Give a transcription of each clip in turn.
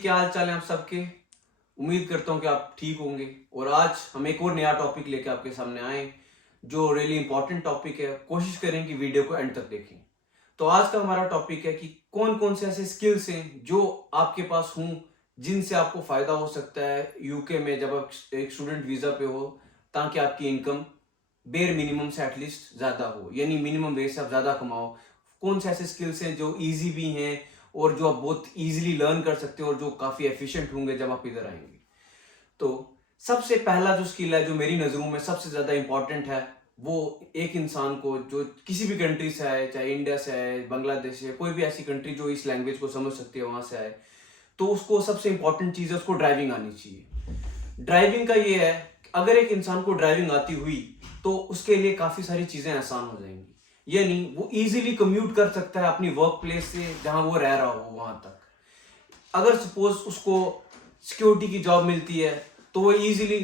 क्या हाल चाल है आप सबके। उम्मीद करता हूँ कि आप ठीक होंगे। और आज हम एक और नया टॉपिक लेके आपके सामने आए जो रियली इंपॉर्टेंट टॉपिक है। कोशिश करें कि वीडियो को एंड तक देखें। तो आज का हमारा टॉपिक है कि कौन कौन से ऐसे स्किल्स हैं जो आपके पास हों जिनसे आपको फायदा हो सकता है यूके में जब आप एक स्टूडेंट वीजा पे हो, ताकि आपकी इनकम बेर मिनिमम से एटलीस्ट ज्यादा हो, यानी मिनिमम वेज से आप ज्यादा कमाओ। कौन से ऐसे स्किल्स हैं जो इजी भी हैं और जो आप बहुत इजीली लर्न कर सकते हो और जो काफी एफिशिएंट होंगे जब आप इधर आएंगे। तो सबसे पहला जो स्किल है जो मेरी नजरों में सबसे ज्यादा इंपॉर्टेंट है, वो एक इंसान को जो किसी भी कंट्री से आए, चाहे इंडिया से आए, बांग्लादेश से, कोई भी ऐसी कंट्री जो इस लैंग्वेज को समझ सकती है वहां से आए, तो उसको सबसे इंपॉर्टेंट चीज है उसको ड्राइविंग आनी चाहिए। ड्राइविंग का ये है, अगर एक इंसान को ड्राइविंग आती हुई तो उसके लिए काफी सारी चीजें आसान हो जाएंगी। यानी वो इजीली कम्यूट कर सकता है अपनी वर्क प्लेस से जहां वो रह रहा हो वहां तक। अगर सपोज उसको सिक्योरिटी की जॉब मिलती है तो वो इजीली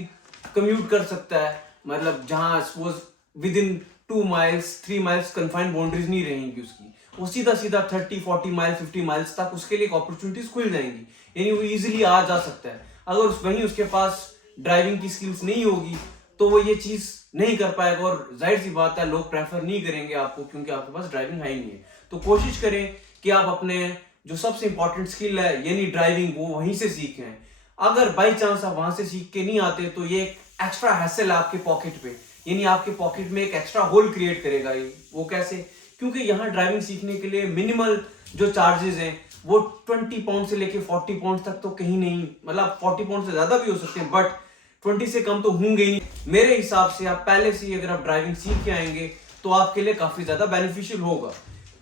कम्यूट कर सकता है, मतलब जहां suppose with in 2 miles 3 miles confined boundaries नहीं रहेंगी उसकी, वो सीधा सीधा 30-40 माइल्स 50 माइल्स तक उसके लिए अपॉर्चुनिटीज खुल जाएंगी। यानी वो इजीली आ जा सकता है। अगर वहीं उसके पास ड्राइविंग की स्किल्स नहीं होगी तो वो ये चीज नहीं कर पाएगा, और जाहिर सी बात है लोग प्रेफर नहीं करेंगे आपको क्योंकि आपके पास ड्राइविंग है ही नहीं है। तो कोशिश करें कि आप अपने जो सबसे इंपॉर्टेंट स्किल है यानी ड्राइविंग वो वहीं से सीखें। अगर बाई चांस आप वहां से सीख के नहीं आते तो ये एक एक्स्ट्रा हैसल है आपके पॉकेट पे, यानी आपके पॉकेट में एक एक्स्ट्रा होल क्रिएट करेगा ये। वो कैसे? क्योंकि यहाँ ड्राइविंग सीखने के लिए मिनिमल जो चार्जेस हैं वो 20 पाउंड से लेके 40 पाउंड तक तो कहीं नहीं, मतलब 40 पाउंड से ज्यादा भी हो सकते हैं बट 20 से कम तो होंगे ही नहीं। मेरे हिसाब से आप पहले से ही अगर आप ड्राइविंग सीख के आएंगे तो आपके लिए काफी ज्यादा बेनिफिशियल होगा।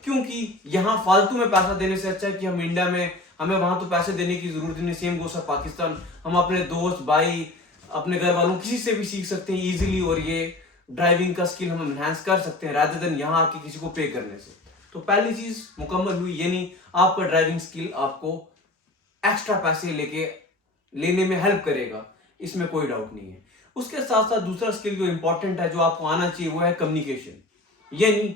क्योंकि यहाँ फालतू में पैसा देने से अच्छा है कि हम इंडिया में, हमें वहां तो पैसे देने की जरूरत नहीं। सेम गोसा पाकिस्तान, हम अपने दोस्त भाई अपने घर वालों किसी से भी सीख सकते हैं इजीली, और ये ड्राइविंग का स्किल हम एनहांस कर सकते हैं रादर देन यहाँ आके किसी को पे करने से। तो पहली चीज मुकम्मल हुई, यानी आपका ड्राइविंग स्किल आपको एक्स्ट्रा पैसे लेने में हेल्प करेगा, इसमें कोई डाउट नहीं है। उसके साथ साथ दूसरा स्किल जो इंपॉर्टेंट है जो आपको आना चाहिए वो है कम्युनिकेशन। यानी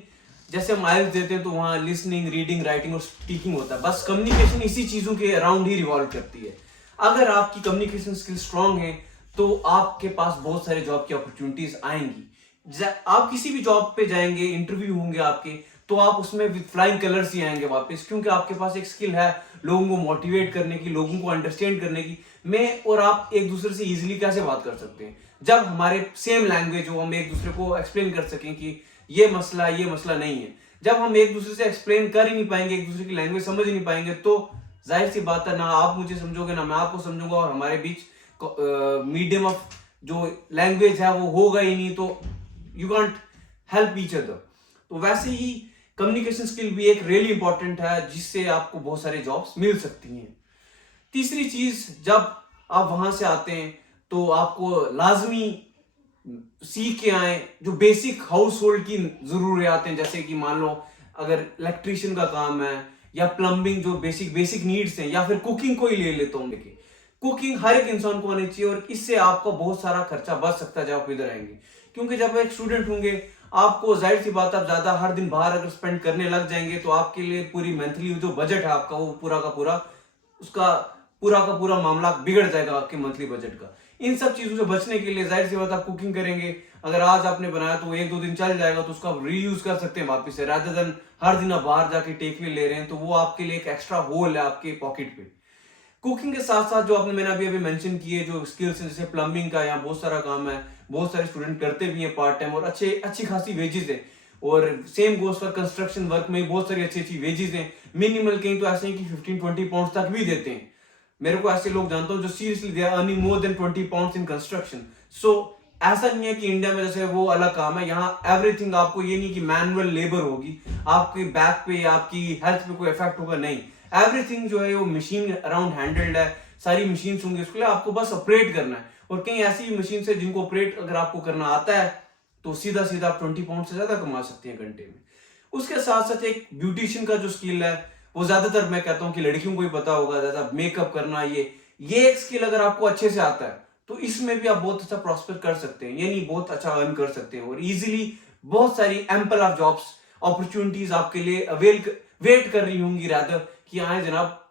जैसे हम आइल्स देते हैं तो वहां लिसनिंग, रीडिंग, राइटिंग और स्पीकिंग होता है, बस कम्युनिकेशन इसी चीजों के अराउंड ही रिवॉल्व करती है। अगर आपकी कम्युनिकेशन स्किल स्ट्रांग है तो आपके पास बहुत सारे जॉब की अपॉर्चुनिटीज आएंगी। आप किसी भी जॉब पे जाएंगे, इंटरव्यू होंगे आपके, तो आप उसमें विद फ्लाइंग कलर्स ही आएंगे वापस, क्योंकि आपके पास एक स्किल है लोगों को मोटिवेट करने की, लोगों को अंडरस्टैंड करने की। मैं और आप एक दूसरे से इजीली कैसे बात कर सकते हैं जब हमारे सेम लैंग्वेज हो, हम एक दूसरे को एक्सप्लेन कर सकें कि ये मसला नहीं है। जब हम एक दूसरे से एक्सप्लेन कर ही नहीं पाएंगे, एक दूसरे की लैंग्वेज समझ ही नहीं पाएंगे, तो जाहिर सी बात है ना आप मुझे समझोगे ना मैं आपको समझूंगा, और हमारे बीच मीडियम ऑफ जो लैंग्वेज है वो होगा ही नहीं, तो you can't help each other. तो वैसे ही कम्युनिकेशन स्किल भी एक रियली इंपॉर्टेंट है जिससे आपको बहुत सारे जॉब्स मिल सकती हैं। तीसरी चीज, जब आप वहां से आते हैं तो आपको लाजमी सीख के आए जो बेसिक हाउस होल्ड की जरूरियात हैं, जैसे कि मान लो अगर इलेक्ट्रिशियन का काम है या प्लम्बिंग, जो बेसिक नीड्स हैं, या फिर कुकिंग को ही ले लेता हूं। देखिए कुकिंग हर एक इंसान को आनी चाहिए और इससे आपका बहुत सारा खर्चा बच सकता है जब आप इधर आएंगे। क्योंकि जब एक स्टूडेंट होंगे आपको जाहिर सी बात, आप ज्यादा हर दिन बाहर अगर स्पेंड करने लग जाएंगे तो आपके लिए पूरी मंथली जो बजट है आपका वो पूरा का पूरा, उसका पूरा का पूरा मामला बिगड़ जाएगा आपके मंथली बजट का। इन सब चीजों से बचने के लिए जाहिर सी बात आप कुकिंग करेंगे। अगर आज आपने बनाया तो 1-2 दिन चल जाएगा तो उसका रीयूज कर सकते हैं वापस से, रादर देन हर दिन आप बाहर जाके टेकवे ले रहे हैं, तो वो आपके लिए एक एक्स्ट्रा होल है आपके पॉकेट पे। कुकिंग के साथ साथ जो आपने मैंने अभी मेंशन किए जो स्किल्स हैं, जैसे प्लम्बिंग का यहाँ बहुत सारा काम है, बहुत सारे स्टूडेंट करते भी हैं पार्ट टाइम, और अच्छी खासी वेजेस है। और same goes for construction work में बहुत सारी अच्छी वेजेस हैं। मिनिमल कहीं तो ऐसे हैं कि 15-20 पाउंड तक भी देते हैं। मेरे को ऐसे लोग जानता हूं जो seriously they are earning more than 20 pounds in construction. So ऐसा नहीं है कि इंडिया में जैसे वो अलग काम है, यहाँ एवरीथिंग आपको, ये नहीं कि मैनुअल लेबर होगी आपके बैक पे, आपकी हेल्थ पे कोई इफेक्ट होगा, नहीं। एवरीथिंग जो है वो मशीन अराउंड हैंडल्ड है, सारी मशीन होंगी, उसके लिए आपको बस ऑपरेट करना है। और कई ऐसी मशीन है जिनको ऑपरेट अगर आपको करना आता है तो सीधा सीधा आप 20 पाउंड से ज्यादा कमा सकते हैं घंटे में। उसके साथ साथ एक ब्यूटिशियन का जो स्किल है वो ज्यादातर मैं कहता हूं कि लड़कियों को ही पता होगा, ज्यादा मेकअप करना, ये एक स्किल अगर आपको अच्छे से आता है तो इसमें भी आप बहुत अच्छा प्रॉस्पर कर सकते हैं, यानी बहुत अच्छा अर्न कर सकते हैं, और इजीली बहुत सारी एम्पल ऑफ जॉब्स अपॉर्चुनिटीज आपके लिए वेट कर रही होंगी रादर कि आए जनाब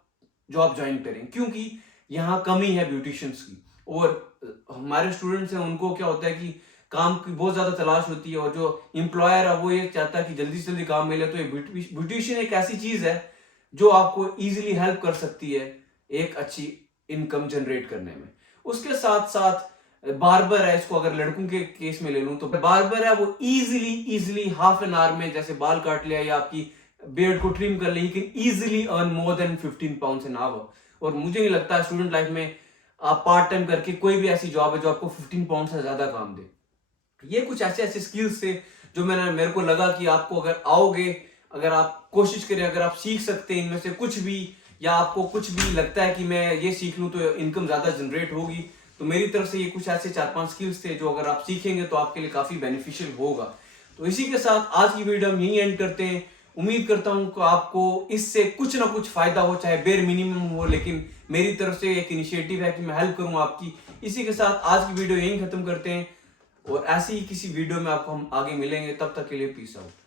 जॉब ज्वाइन करें, क्योंकि यहाँ कमी है ब्यूटिशियंस की। और हमारे स्टूडेंट्स हैं, उनको क्या होता है कि काम की बहुत ज्यादा तलाश होती है, और जो एम्प्लॉयर है वो ये चाहता है कि जल्दी से जल्दी काम मिले। तो ये ब्यूटिशियन एक ऐसी चीज है जो आपको इजीली हेल्प कर सकती है एक अच्छी इनकम जनरेट करने में। उसके साथ साथ बार्बर है, इसको अगर लड़कों के केस में ले लूं तो बार्बर है, वो इजीली हाफ एन आवर में जैसे बाल काट लिया या आपकी बियर्ड को ट्रिम कर ली, he can easily earn more than 15 pounds an hour. और मुझे नहीं लगता स्टूडेंट लाइफ में आप पार्ट टाइम करके कोई भी ऐसी जॉब है जो आपको 15 पाउंड से ज्यादा काम दे। ये कुछ ऐसे ऐसे स्किल्स थे जो मेरे को लगा कि आपको अगर आओगे, अगर आप कोशिश करें, अगर आप सीख सकते हैं इनमें से कुछ भी, या आपको कुछ भी लगता है कि मैं ये सीख लूं तो इनकम ज्यादा जनरेट होगी, तो मेरी तरफ से ये कुछ ऐसे 4-5 स्किल्स थे जो अगर आप सीखेंगे तो आपके लिए काफी बेनिफिशियल होगा। तो इसी के साथ आज की वीडियो हम यहीं एंड करते हैं। उम्मीद करता हूं कि आपको इससे कुछ ना कुछ फायदा हो, चाहे बेर मिनिमम हो, लेकिन मेरी तरफ से एक इनिशिएटिव है कि मैं हेल्प करूं आपकी। इसी के साथ आज की वीडियो यहीं खत्म करते हैं, और ऐसी ही किसी वीडियो में आपको हम आगे मिलेंगे। तब तक के लिए पीस आउट।